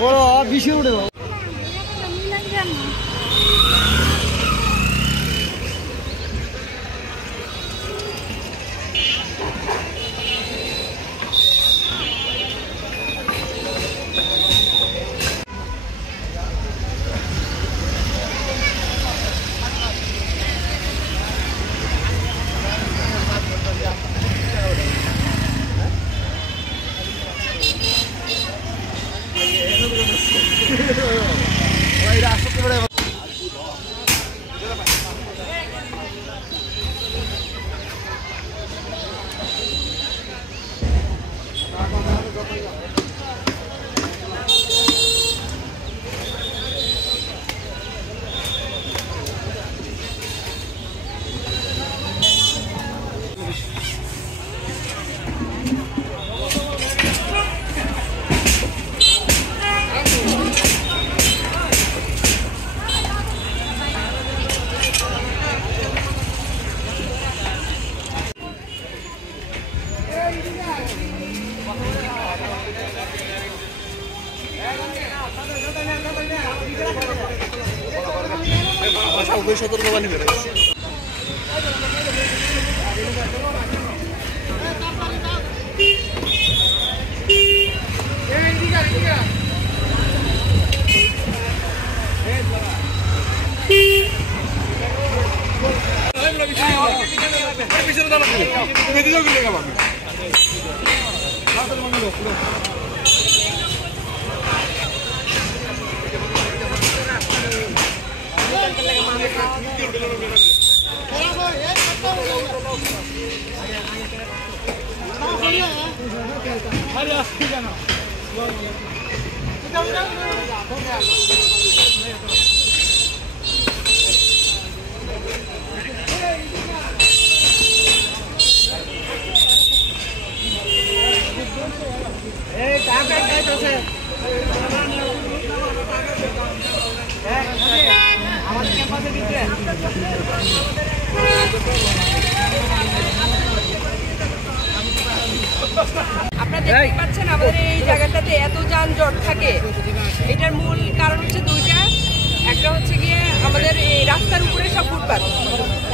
বড় বেশি উঠে সতর্কবাণী বেড়ে গেছে। আপনারা দেখতে পাচ্ছেন আমাদের এই জায়গাটাতে এত যানজট থাকে, এটার মূল কারণ হচ্ছে দুইটা। একটা হচ্ছে গিয়ে আমাদের এই রাস্তার উপরে সব ফুটপাত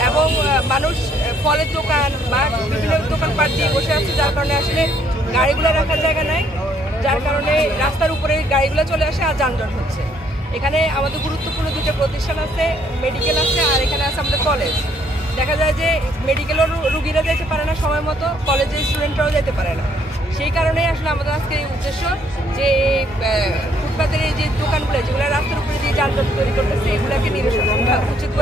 এবং মানুষ ফলের দোকান বা বিভিন্ন দোকানপাট দিয়ে বসে আছে, যার কারণে আসলে গাড়িগুলো রাখার জায়গা নাই, যার কারণে রাস্তার উপরে গাড়িগুলো চলে আসে আর যানজট হচ্ছে। এখানে আমাদের গুরুত্বপূর্ণ দুটো প্রতিষ্ঠান আছে, মেডিকেল আছে আর এখানে আছে আমাদের কলেজ। দেখা যায় যে মেডিকেলও রুগীরা যেতে পারে না সময় মতো, কলেজের স্টুডেন্টরাও যেতে পারে না। সেই কারণেই আসলে আমাদের আজকে এই উদ্দেশ্য যে ফুটপাতের এই যে দোকানগুলো যেগুলো রাস্তার উপরে দিয়ে যানজট তৈরি করতেছে এগুলোকে নিরসন উচিত।